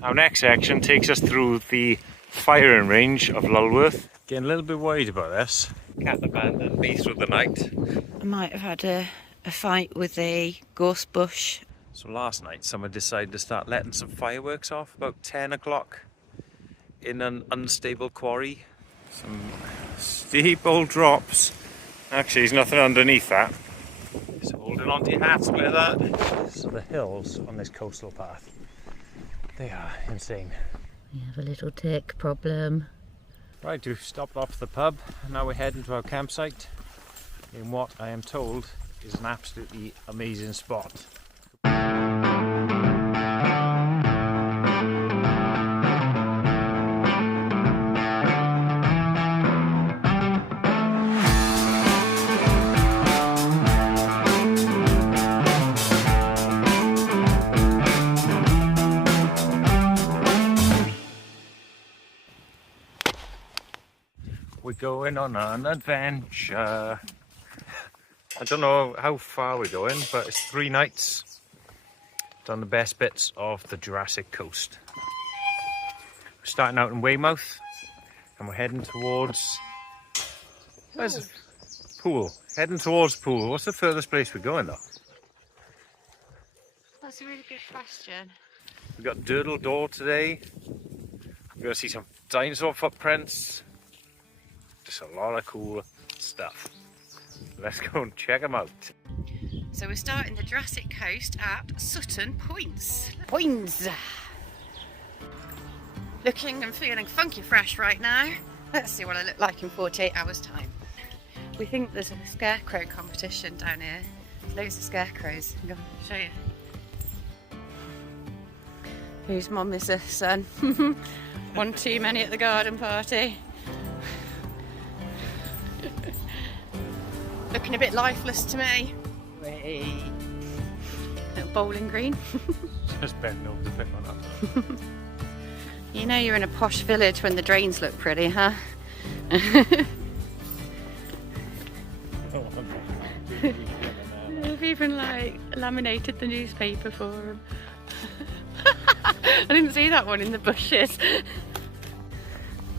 Our next section takes us through the firing range of Lulworth. Getting a little bit worried about this. Can't abandon me through the night. I might have had a fight with a gorse bush. So last night someone decided to start letting some fireworks off about 10 o'clock in an unstable quarry. Some steep old drops. Actually, there's nothing underneath that. Just holding on to your hats with that. So the hills on this coastal path, they are insane. We have a little tick problem. Right, we've stopped off the pub and now we're heading to our campsite in what I am told is an absolutely amazing spot. We're going on an adventure. I don't know how far we're going, but it's 3 nights. Done the best bits of the Jurassic coast. We're starting out in Weymouth and we're heading towards... Where's the pool? Heading towards Pool. What's the furthest place we're going though? That's a really good question. We've got Durdle Door today. We're going to see some dinosaur footprints. Just a lot of cool stuff. Let's go and check them out. So we're starting the Jurassic coast at Sutton Points. Looking and feeling funky fresh right now. Let's see what I look like in 48 hours time. We think there's a scarecrow competition down here. Loads of scarecrows. I'm going to show you. Whose mum is this, son? One too many at the garden party. Looking a bit lifeless to me. Wait. Little bowling green. Just bent over to pick one up. You know you're in a posh village when the drains look pretty, huh? They've even like laminated the newspaper for them. I didn't see that one in the bushes.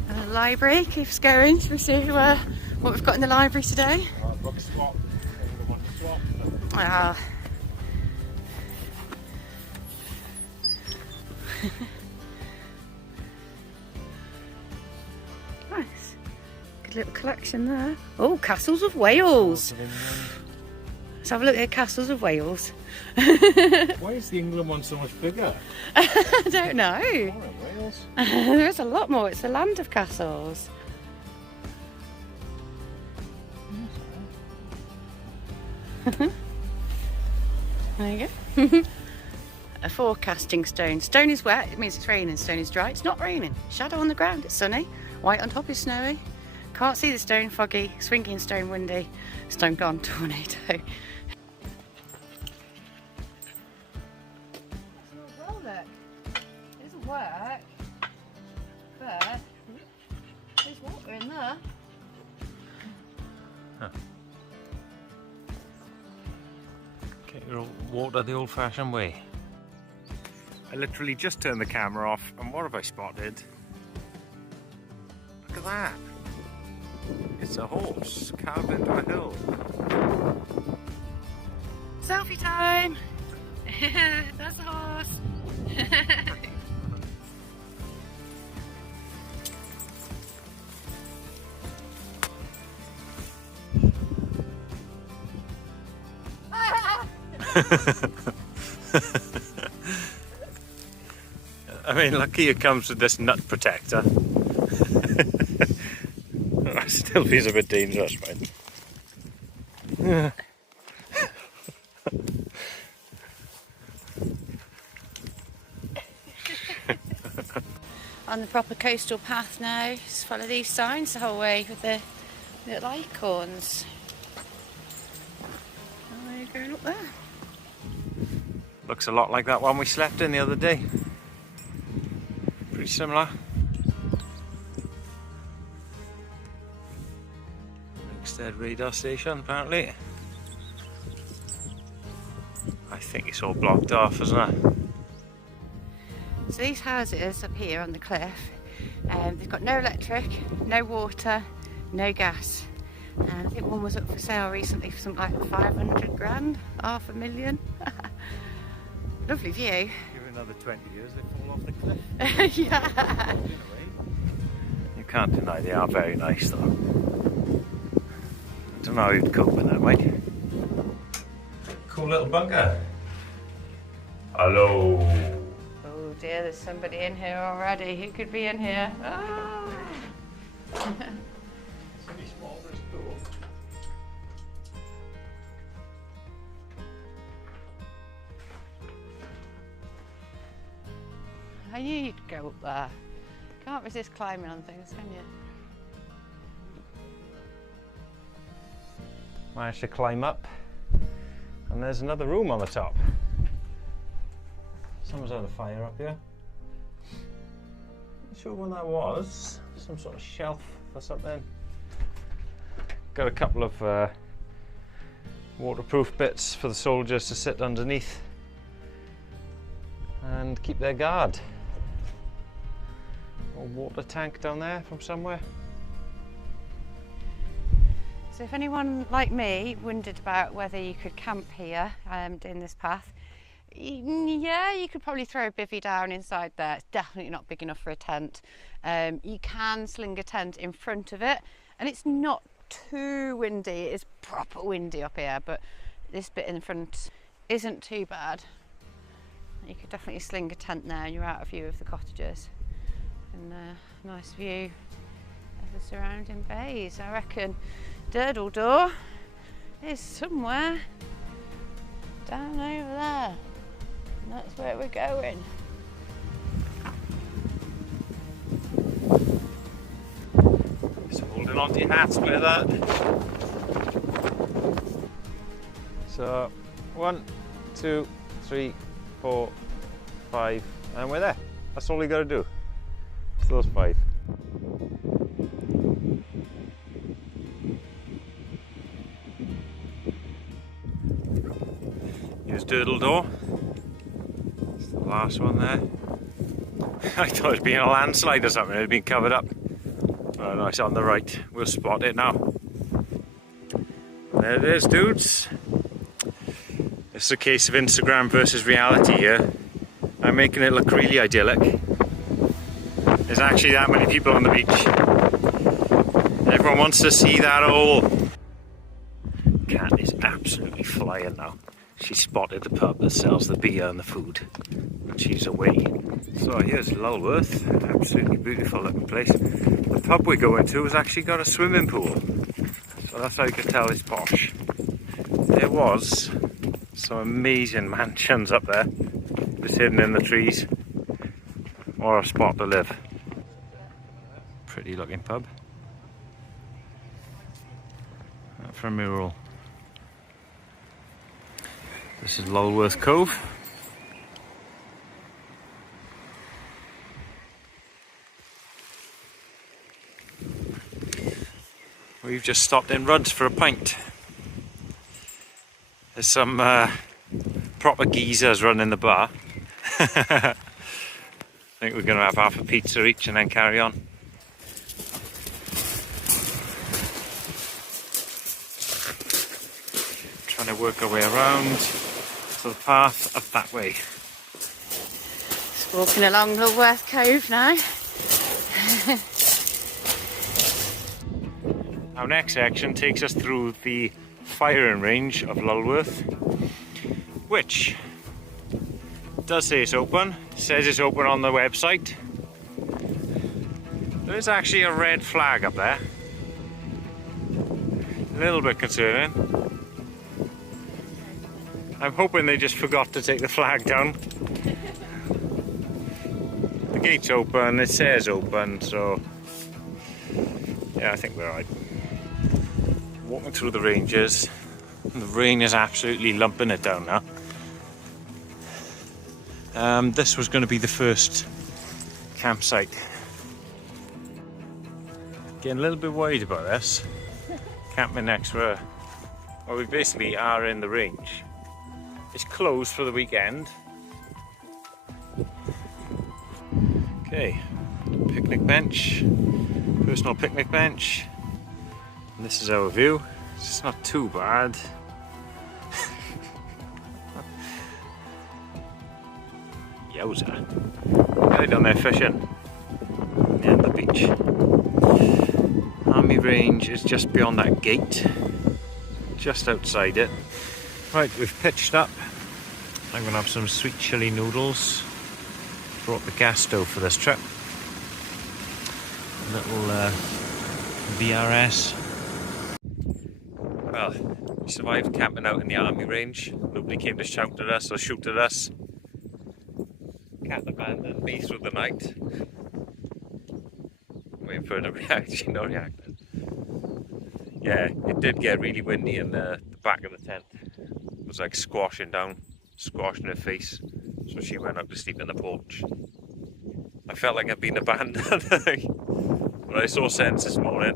And the library keeps going. Shall we see what we've got in the library today? Ah. Nice. Good little collection there. Oh, Castles of Wales. Let's have a look at Castles of Wales. Why is the England one so much bigger? I don't know. Wales. There's a lot more. It's the land of castles. There you go. A forecasting stone. Stone is wet, it means it's raining. Stone is dry, it's not raining. Shadow on the ground, it's sunny. White on top is snowy. Can't see the stone, foggy. Swinging stone, windy. Stone gone, tornado. Well, look. It doesn't work. But there's water in there. Huh. Get your water the old-fashioned way. I literally just turned the camera off, and what have I spotted? Look at that! It's a horse carved into a hill. Selfie time! That's the horse! I mean, lucky it comes with this nut protector. It still feels a bit dangerous, right? On the proper coastal path now, just follow these signs the whole way with the little icons. Oh, you're going up there. Looks a lot like that one we slept in the other day. Pretty similar. Instead radar station apparently. I think it's all blocked off, isn't it? So these houses up here on the cliff, they've got no electric, no water, no gas. And I think one was up for sale recently for something like 500 grand, $500,000. Lovely view. Give it another 20 years, they fall off the cliff. Yeah. You can't deny they are very nice though. I don't know how you'd cope with that, mate. Cool little bunker. Hello. Oh dear, there's somebody in here already. Who could be in here? Oh. I knew you'd go up there. Can't resist climbing on things, can you? Managed to climb up, and there's another room on the top. Someone's had a fire up here. Not sure when that was. Some sort of shelf or something. Got a couple of waterproof bits for the soldiers to sit underneath and keep their guard. A water tank down there from somewhere. So if anyone like me wondered about whether you could camp here doing this path, yeah, you could probably throw a bivvy down inside there. It's definitely not big enough for a tent. You can sling a tent in front of it, and it's not too windy. It's proper windy up here, but this bit in front isn't too bad. You could definitely sling a tent there and you're out of view of the cottages. And a nice view of the surrounding bays. I reckon Durdle Door is somewhere down over there. And that's where we're going. Just holding on to your hats like that. So 1, 2, 3, 4, 5, and we're there. That's all you got to do. It's those 5. Here's Durdle Door. It's the last one there. I thought it had been a landslide or something. It had been covered up. Oh no, it's on the right. We'll spot it now. There it is, dudes. It's a case of Instagram versus reality here. I'm making it look really idyllic. There's actually that many people on the beach. Everyone wants to see that hole. Cat is absolutely flying now. She spotted the pub that sells the beer and the food, and she's away. So here's Lulworth, absolutely beautiful looking place. The pub we're going to has actually got a swimming pool, so that's how you can tell it's posh. There was some amazing mansions up there, just hidden in the trees, or a spot to live. Pretty looking pub. That for a mural. This is Lulworth Cove. We've just stopped in Rudd's for a pint. There's some proper geezers running the bar. I think we're going to have half a pizza each and then carry on. Trying to work our way around to the path up that way. Just walking along Lulworth Cove now. Our next section takes us through the firing range of Lulworth, which does say it's open. It says it's open on the website. There is actually a red flag up there. A little bit concerning. I'm hoping they just forgot to take the flag down. The gate's open, it says open, so yeah, I think we're alright. Walking through the ranges, and the rain is absolutely lumping it down now. This was going to be the first campsite. Getting a little bit worried about this. Camping next to well, we basically are in the range. It's closed for the weekend. Okay, picnic bench, personal picnic bench, and this is our view. It's not too bad. Yowza. Guy down there fishing near the beach. Army range is just beyond that gate, just outside it. Right, we've pitched up. I'm gonna have some sweet chili noodles. Brought the gas stove for this trip. A little VRS. Well, we survived camping out in the army range. Nobody came to shout at us or shoot at us. Cat abandoned me through the night. Waiting for her to react, she not reacted. Yeah, it did get really windy in the back of the tent. It was like squashing down, squashing her face. So she went up to sleep in the porch. I felt like I'd been abandoned. But I saw sense this morning.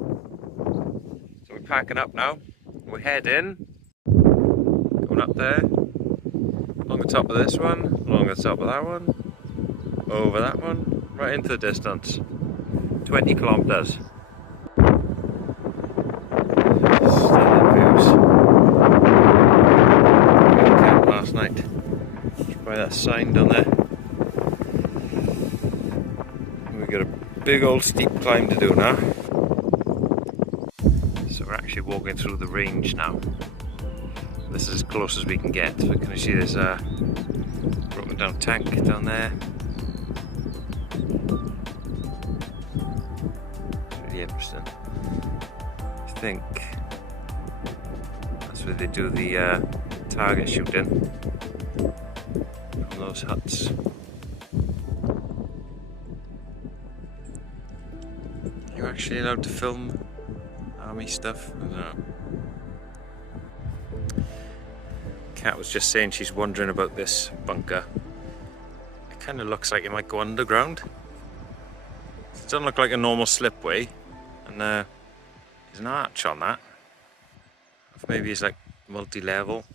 So we're packing up now. We're heading. Going up there. Along the top of this one. Along the top of that one. Over that one. Right into the distance. 20 kilometres. Last night. By that sign down there. We've got a big old steep climb to do now. So we're actually walking through the range now. This is as close as we can get. So can you see there's a broken down tank down there. Really interesting. I think that's where they do the target shooting. Those huts. You're actually allowed to film army stuff? I don't know. Kat was just saying she's wondering about this bunker. It kind of looks like it might go underground. It doesn't look like a normal slipway, and there's an arch on that. Maybe it's like multi-level.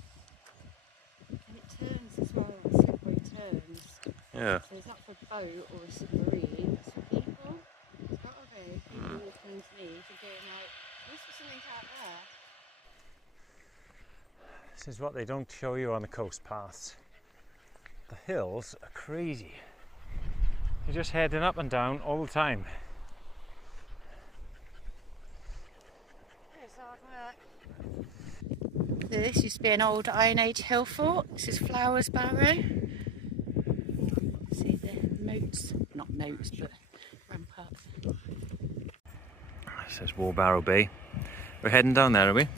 Yeah. So it's not for a boat or a submarine, it's for people. It's got to be people walking underneath and going like, must be something out there. This is what they don't show you on the coast paths. The hills are crazy. You're just heading up and down all the time. It's hard work. This used to be an old Iron Age hill fort. This is Flowers Barrow. See the moats, not moats, but rampart. This is Wheelbarrow Bay. We're heading down there, are we?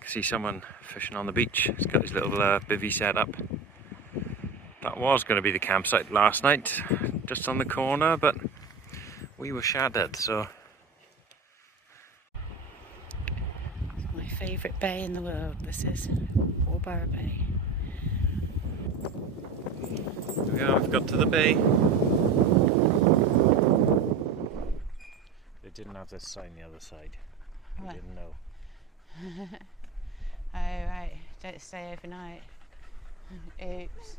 Can see someone fishing on the beach. He's got his little bivvy set up. That was going to be the campsite last night, just on the corner, but we were shattered, so. It's my favourite bay in the world, this is Wheelbarrow Bay. Here we are, we've got to the bay. They didn't have this sign the other side. We didn't know. Oh right, don't stay overnight. Oops.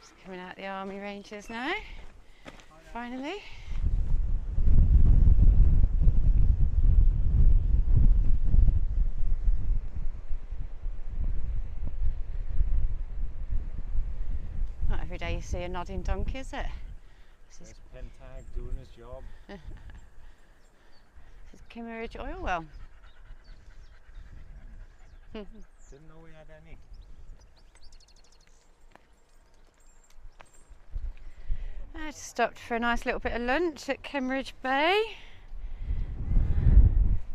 Just coming out the army ranges now. Finally. Not every day you see a nodding donkey, is it? There's Pentag doing his job. This is Kimmeridge oil well. Didn't know we had any. I just stopped for a nice little bit of lunch at Kimmeridge Bay.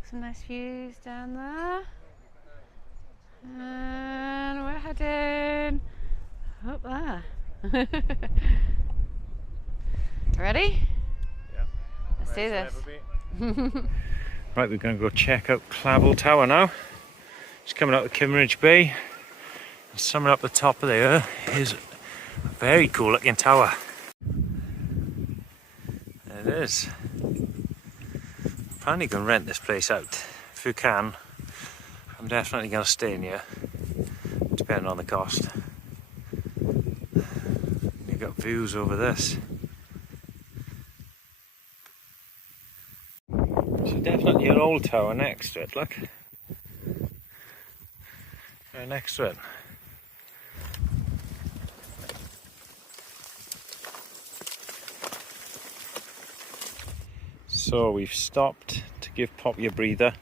Some nice views down there. And we're heading up there. Ready? Yeah. Let's do this. Right, we're going to go check out Clavel Tower now. Just coming out of Kimmeridge Bay. And summing up the top of there is a very cool looking tower. There it is. Planning to rent this place out. If you can, I'm definitely going to stay in here, depending on the cost. You've got views over this. So definitely an old tower next to it, look. Right next to it. So we've stopped to give Poppy a breather.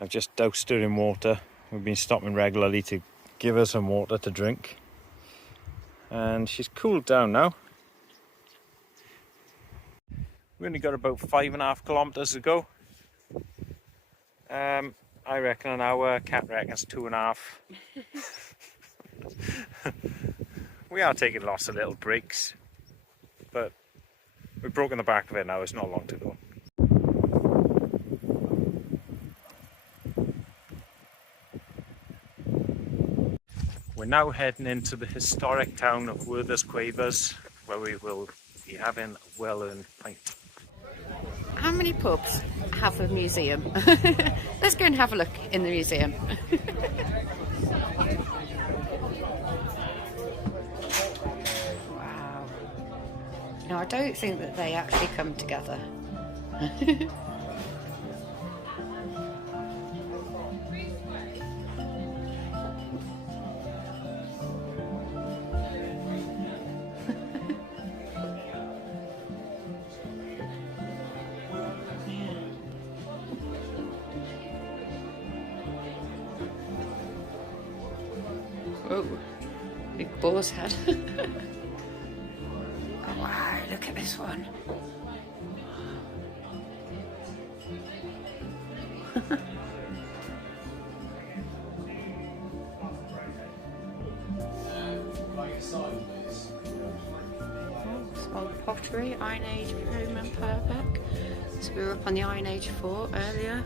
I've just doused her in water. We've been stopping regularly to give her some water to drink. And she's cooled down now. We only got about 5.5 kilometres to go. I reckon an hour, Cat reckons 2.5. We are taking lots of little breaks, but we've broken the back of it now, it's not long to go. We're now heading into the historic town of Weymouth, where we will be having a well-earned pint. How many pubs have a museum? Let's go and have a look in the museum. Wow. No, I don't think that they actually come together. Oh, big boar's head. Oh, wow, look at this one. Some old pottery, Iron Age Roman purbeck. So we were up on the Iron Age fort earlier.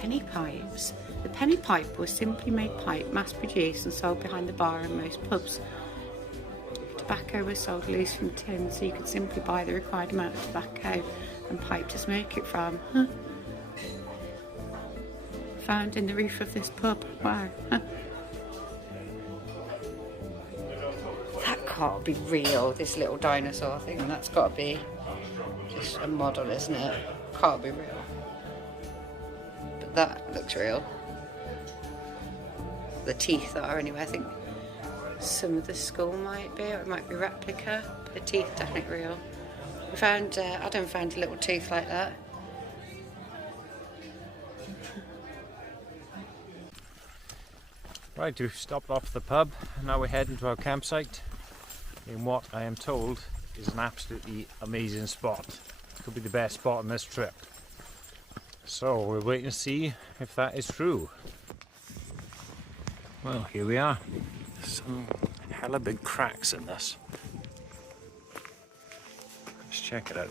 Penny pipes. The penny pipe was simply made pipe, mass produced and sold behind the bar in most pubs. Tobacco was sold loose from tin, so you could simply buy the required amount of tobacco and pipe to smoke it from. Found in the roof of this pub. Wow. That can't be real, this little dinosaur thing. That's got to be just a model, isn't it? Can't be real. That looks real. The teeth are anyway. I think some of the skull might be, or it might be replica. But the teeth definitely real. We found Adam found a little tooth like that. Right, we've stopped off the pub and now we're heading to our campsite in what I am told is an absolutely amazing spot. Could be the best spot on this trip. So we're waiting to see if that is true. Well, here we are. Some hella big cracks in this. Let's check it out.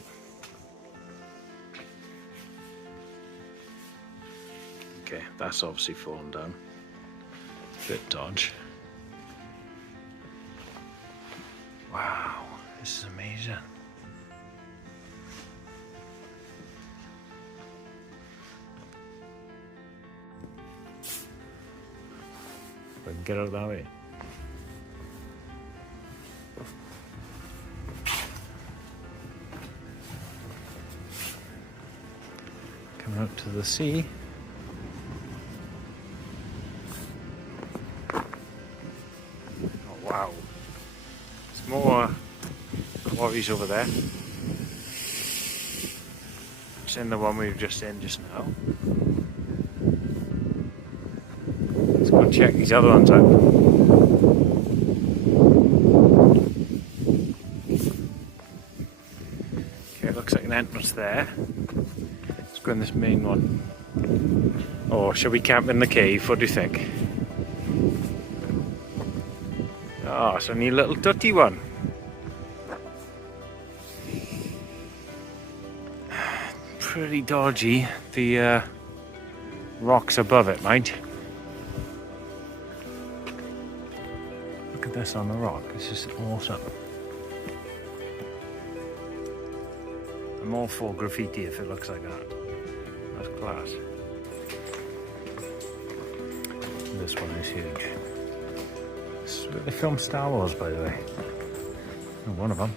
Okay, that's obviously fallen down. Bit dodge. Wow, this is amazing. If I can get out of that way. Coming out to the sea. Oh wow. There's more quarries over there. It's in the one we were just in just now. Let's go and check these other ones out. Okay, it looks like an entrance there. Let's go in this main one. Or shall we camp in the cave? What do you think? Oh, it's only a little dutty one. Pretty dodgy, the rocks above it, mind. Look at this on the rock, this is awesome. I'm all for graffiti if it looks like that. That's class. This one is huge. This is where they filmed Star Wars, by the way. Oh, one of them.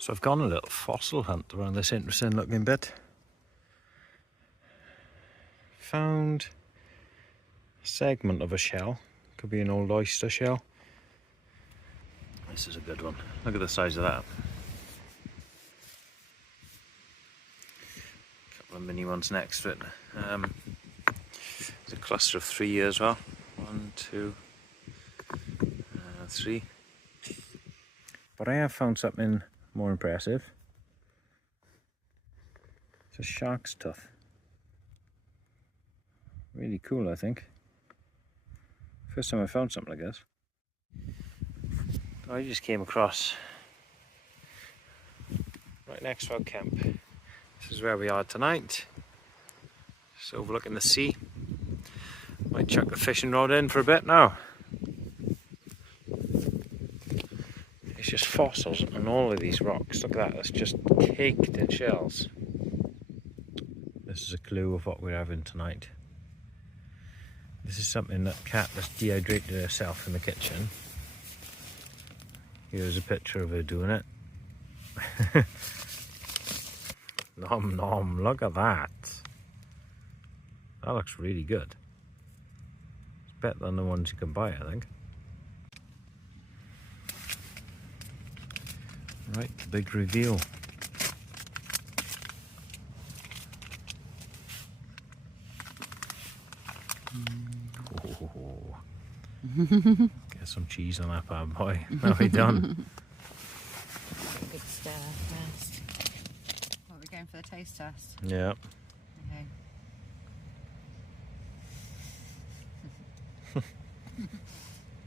So I've gone a little fossil hunt around this interesting looking bit. Found a segment of a shell. Could be an old oyster shell. This is a good one. Look at the size of that. A couple of mini ones next to it. There's a cluster of 3 here as well. 1, 2, 3. But I have found something more impressive. It's a shark's tooth. Really cool, I think. First time I found something like this. I just came across right next to our camp. This is where we are tonight. Just overlooking the sea. Might chuck the fishing rod in for a bit now. It's just fossils on all of these rocks. Look at that, it's just caked in shells. This is a clue of what we're having tonight. This is something that Kat has dehydrated herself in the kitchen. Here's a picture of her doing it. Nom nom, look at that. That looks really good. It's better than the ones you can buy, I think. Right, the big reveal. Oh. Get some cheese on that bad boy. Now we done. Big stir first. What, are we going for the taste test? Yeah. Okay.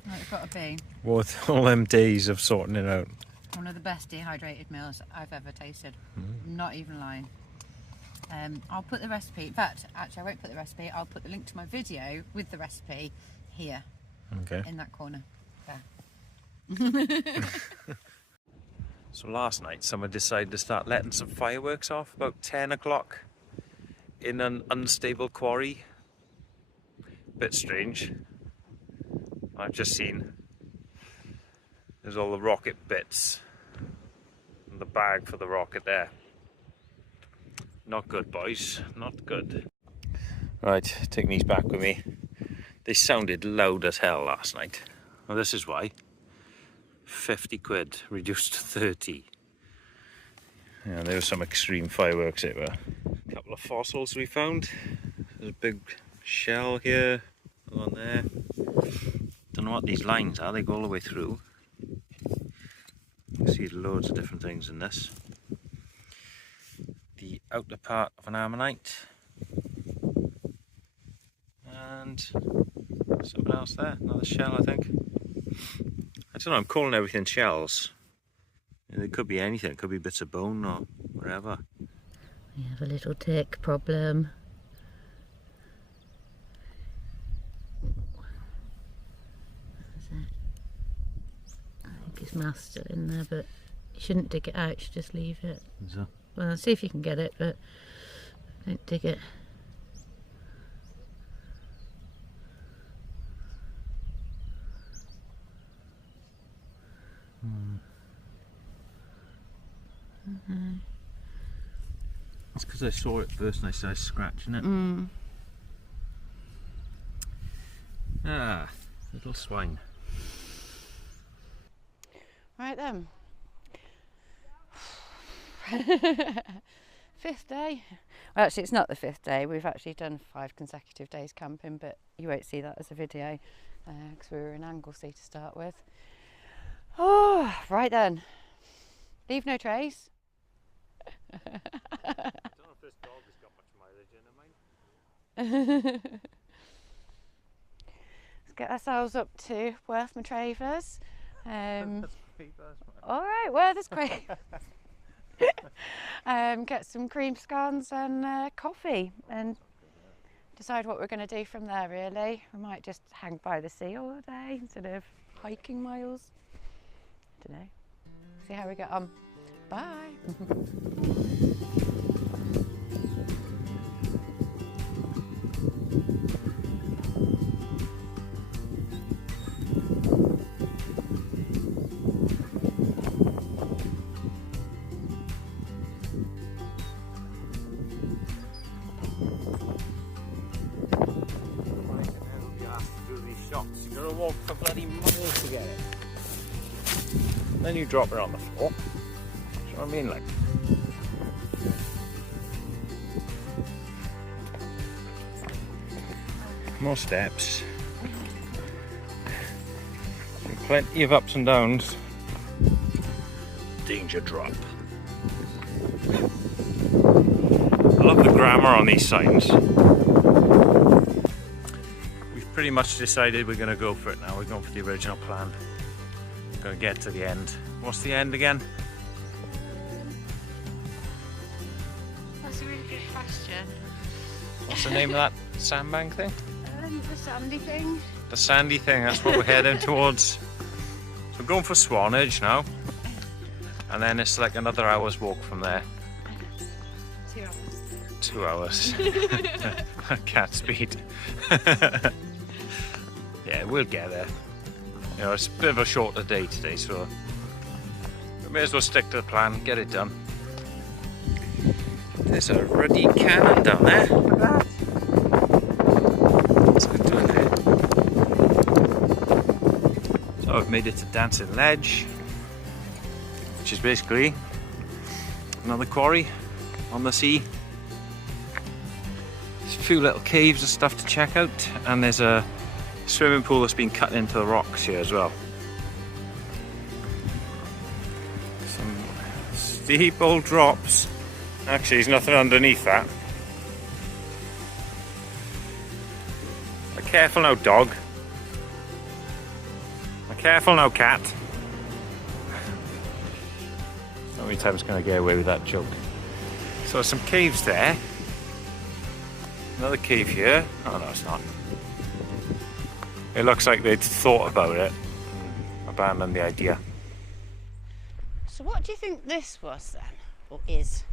Right, it's got to be Worth all them days of sorting it out. one of the best dehydrated meals I've ever tasted. Not even lying. I'll put the recipe, in fact, actually I won't put the recipe, I'll put the link to my video with the recipe here. Okay. In that corner. There. So last night someone decided to start letting some fireworks off about 10 o'clock in an unstable quarry. Bit strange. I've just seen there's all the rocket bits and the bag for the rocket there. Not good, boys, not good. Right, taking these back with me. They sounded loud as hell last night. Well, this is why. 50 quid reduced to 30. Yeah, there were some extreme fireworks. It were a couple of fossils we found. There's a big shell here, one there. Don't know what these lines are, they go all the way through. You can see loads of different things in this. The outer part of an ammonite. And something else there, another shell I think. I don't know, I'm calling everything shells. It could be anything, it could be bits of bone or whatever. We have a little tick problem. I think his mouth's still in there, but you shouldn't dig it out, you should just leave it. So, Well, see if you can get it, but don't dig it. That's because I saw it first and I started scratching it. Ah, little swine. Right then. 5th day. Well, actually it's not the 5th day. We've actually done 5 consecutive days camping, but you won't see that as a video because we were in Anglesey to start with. Oh, right then. Leave no trace. I don't know if this dog has got much mileage in it, mate. Let's get ourselves up to Worth Matravers. Alright, well there's great. Get some cream scones and coffee and decide what we're going to do from there really. We might just hang by the sea all day instead of hiking miles. I don't know. See how we get on. Bye. You gotta walk for bloody miles to get it. And then you drop it on the floor. Do you know what I mean? Like, more steps. Plenty of ups and downs. Danger drop. I love the grammar on these signs. Pretty much decided we're going to go for it now. We're going for the original plan. We're going to get to the end. What's the end again? That's a really good question. What's the name of that sandbank thing? The sandy thing. The sandy thing, that's what we're heading towards. So we're going for Swanage now. And then it's like another hour's walk from there. 2 hours. 2 hours. Cat speed. Yeah, we'll get there. You know, it's a bit of a shorter day today, so we may as well stick to the plan, get it done. There's a ruddy cannon down there. Look at that. What's it doing there? So I've made it to Dancing Ledge, which is basically another quarry on the sea. There's a few little caves and stuff to check out, and there's a swimming pool that's been cut into the rocks here as well. Some steep old drops. Actually, there's nothing underneath that. Be careful now, dog. Be careful now, cat. How many times can I get away with that joke? So some caves there. Another cave here. Oh no, it's not. It looks like they'd thought about it and abandoned the idea. So what do you think this was then? Or is?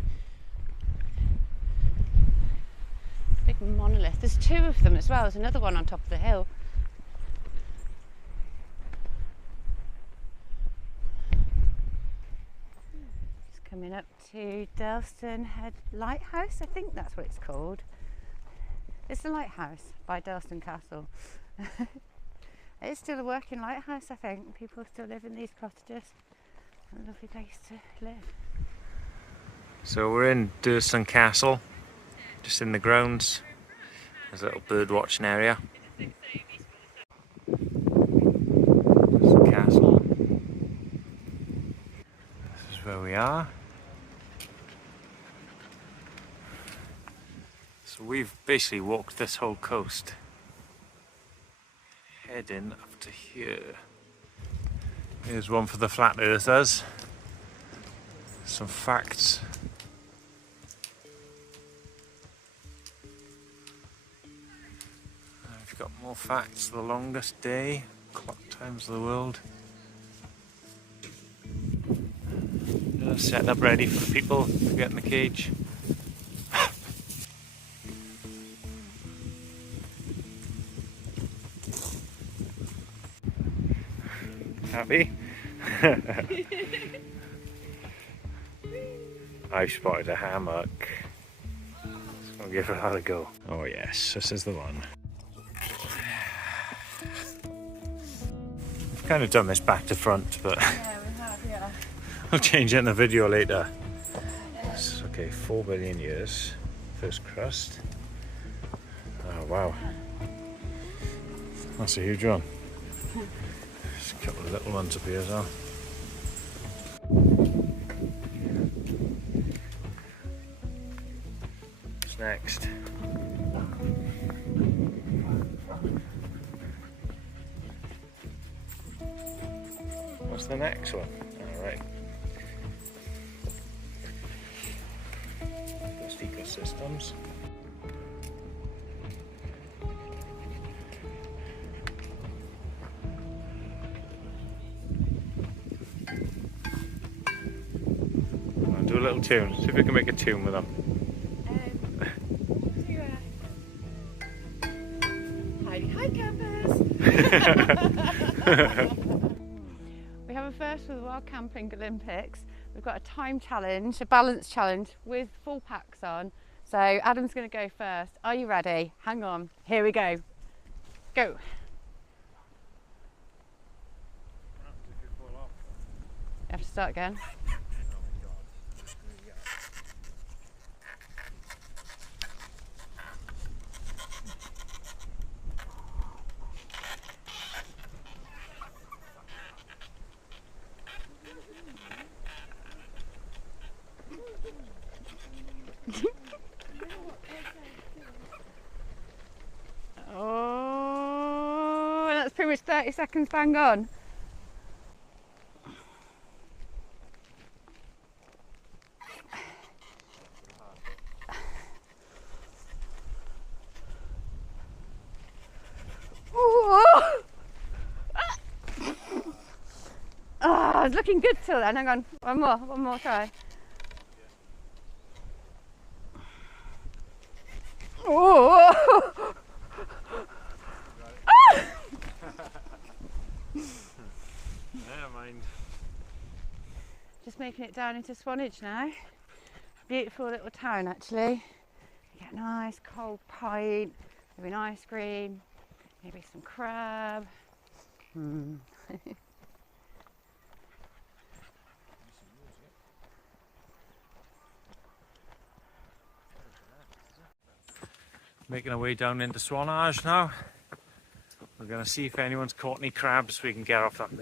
Big monolith. There's 2 of them as well. There's another one on top of the hill. It's coming up to Delston Head Lighthouse. I think that's what it's called. It's the lighthouse by Delston Castle. It's still a working lighthouse, I think. People still live in these cottages. A lovely place to live. So we're in Delston Castle, just in the grounds. There's a little bird watching area. There's the castle. This is where we are. So we've basically walked this whole coast, heading up to here. Here's one for the flat earthers. Some facts. We've got more facts. The longest day, clock times of the world. Set up ready for the people to get in the cage. Happy? I've spotted a hammock. I'll give that a go. Oh yes, this is the one. I've kind of done this back to front, but Yeah, we have, yeah. I'll change it in the video later. Okay, 4 billion years. First crust. Oh wow. That's a huge one. There's a couple of little ones up here as well. What's next? What's the next one? Alright. First ecosystems. I'll do a little tune. See if we can make a tune with them. Hi campers! We have a first for the World Camping Olympics. We've got a time challenge, a balance challenge with full packs on. So Adam's going to go first. Are you ready? Hang on. Here we go. Go. You have to start again. Oh, that's pretty much 30 seconds bang on. Oh, it's looking good till then. Hang on, one more try. Oh! Never mind. Just making it down into Swanage now. Beautiful little town actually. You get a nice cold pint, maybe an ice cream, maybe some crab. Making our way down into Swanage now. We're going to see if anyone's caught any crabs we can get off them.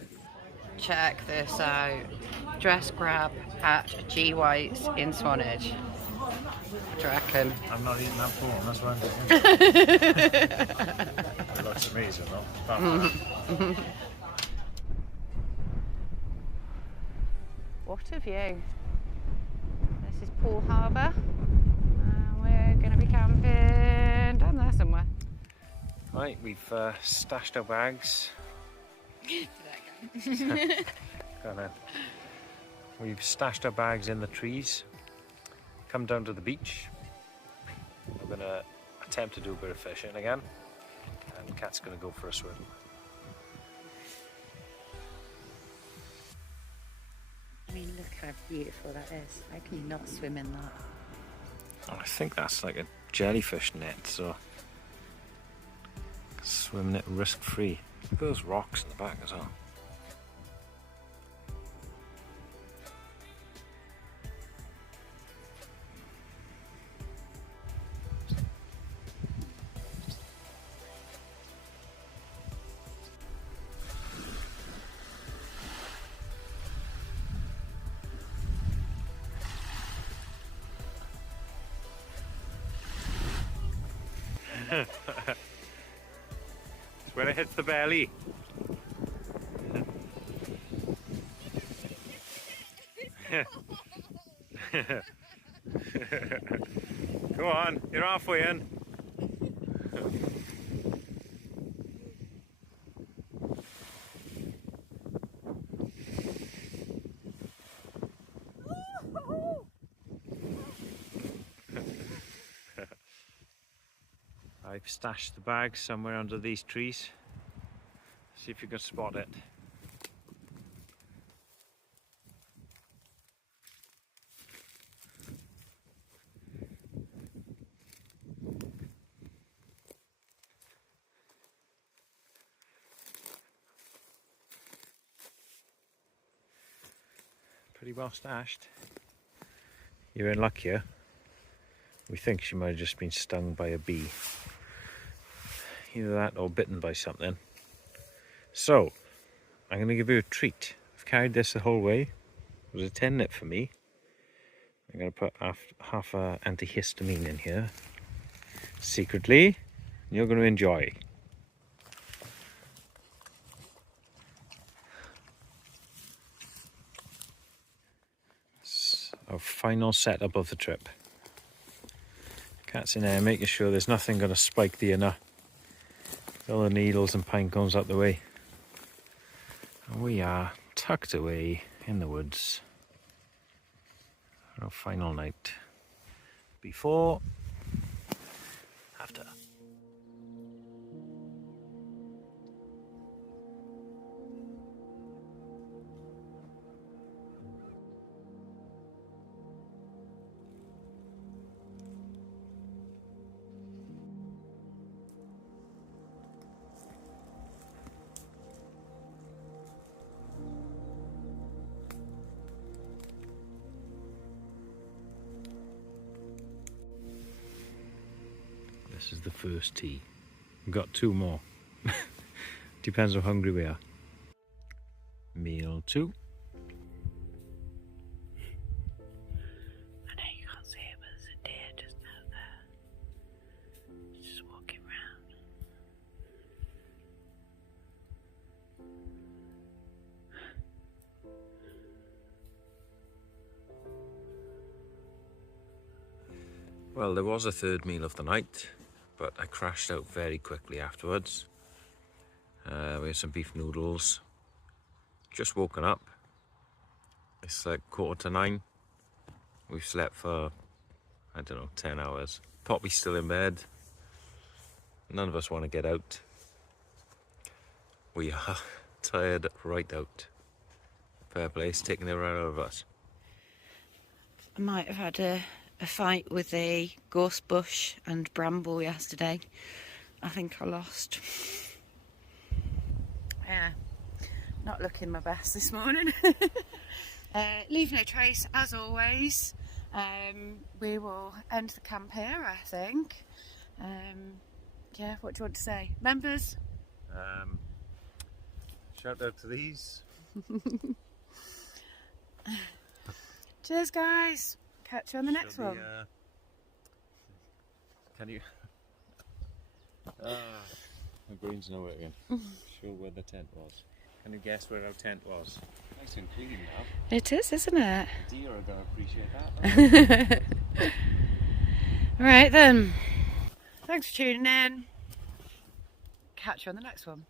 Check this out. Dress grab at G White's in Swanage. What do you reckon? I'm not eating that prawn, that's what I'm doing. It looks amazing though. What a view. This is Poole Harbour. And we're going to be camping down there somewhere. Right, we've stashed our bags. We've stashed our bags in the trees. Come down to the beach. We're going to attempt to do a bit of fishing again. And Kat's going to go for a swim. I mean, look how beautiful that is. How can you not swim in that? Oh, I think that's like a jellyfish net, so swimming it risk-free. Look at those rocks in the back as well. It's when it hits the belly. Go on, you're halfway in. I've stashed the bag somewhere under these trees. See if you can spot it. pretty well stashed. You're in luck here. We think she might have just been stung by a bee. Either that or bitten by something. So, I'm going to give you a treat. I've carried this the whole way. It was a 10 nip for me. I'm going to put half a antihistamine in here. Secretly, you're going to enjoy. It's our final setup of the trip. Cat's in there, making sure there's nothing going to spike the inner. All the needles and pine cones out the way. And we are tucked away in the woods. Our final night. Before, after. This is the first tea. We've got 2 more. Depends how hungry we are. Meal 2. I know you can't see it, but there's a deer just out there. It's just walking round. Well, there was a 3rd meal of the night, but I crashed out very quickly afterwards. We had some beef noodles. Just woken up. It's like 9:15. We've slept for, I don't know, 10 hours. Poppy's still in bed. None of us want to get out. We are tired right out. Fair play, it's taking the right out of us. I might have had a fight with a gorse bush and bramble yesterday. I think I lost. Yeah, not looking my best this morning. Leave no trace as always. We will end the camp here, I think. Yeah, what do you want to say? Members? Shout out to these. Cheers guys. Catch you on the next one. Can you? My brain's nowhere again. Show where the tent was. Can you guess where our tent was? Nice and clean now. It is, isn't it? The deer are going to appreciate that. Right then. Thanks for tuning in. Catch you on the next one.